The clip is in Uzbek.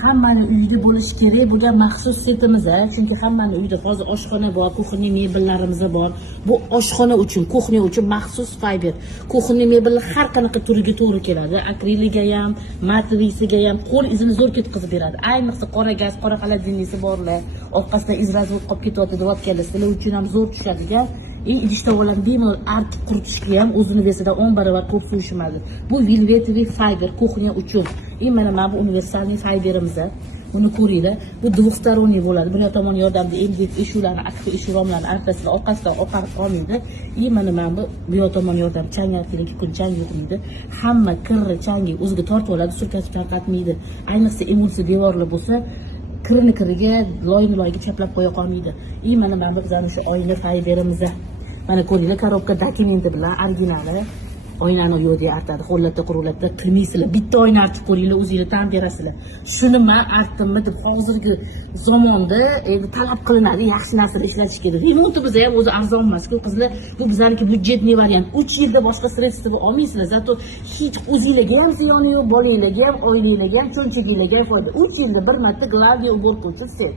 hammani uyida bo'lishi kerak bo'lgan maxsus setimiz, chunki hammani uyida hozir oshxona bor, kuxonniy mebellarimiz bor. Bu oshxona uchun, kuxniya uchun maxsus fiber. Kuxonniy mebellar har qanaqa turiga to'g'ri keladi. Akriliga ham, matvisiga ham qo'l izini zo'r ketkazib beradi. Ayniqsa qora gaz, qora xolodilnisi borlar, orqasidan iz razvod qolib ketyapti deyotganlar, sizlar uchun ham zo'r tushadigan. Idish tovalarni bemalol artib quritishga ham o'zini vesidan 10 barobar ko'p suv ishimadi. Bu velvetoviy fiber kuxniya uchun. Mana bu universalniy fiberimiz. Buni ko'ringlar. Bu двухсторонний bo'ladi. Bir tomon yordamida emdik eshiklarni, akfa eshik romlarini arkasidan, orqasidan oqarib qolmaydi. Mana bu tomon yordam changyaptiki, kun chang yo'qmaydi. Hamma kirni, changi o'ziga tortib oladi, surkatib tarqatmaydi. Ayniqsa emulsiya devorlar bo'lsa, kiriga, loyni-loyga chaplab qo'ya qolmaydi. Mana bu bizning shu oyna fiberimiz. Mana ko'ringlar, korobka dokumenti bilan originali. Oynani yo'lga artadi, qo'llatda quruvlatda qilmaysizlar. Bitta oyna artib ko'ringlar, o'zingizlar tan berasizlar. Shuni men artdimmi deb hozirgi zamonda talab qilinadi, yaxshi narsalar ishlatish kerak. Remontimiz ham o'zi arzon emas-ku, qizlar. Bu bizlarniki byudjetniy variant. 3 yilda boshqa sredstva olmaysizlar. Zato hech o'zingizlarga ham ziyoni yo'q, bolangizlarga ham, oilangizlarga ham, cho'nchagingizlarga ham foyda. 3 yilda bir marta Glaviya уборка uchun set.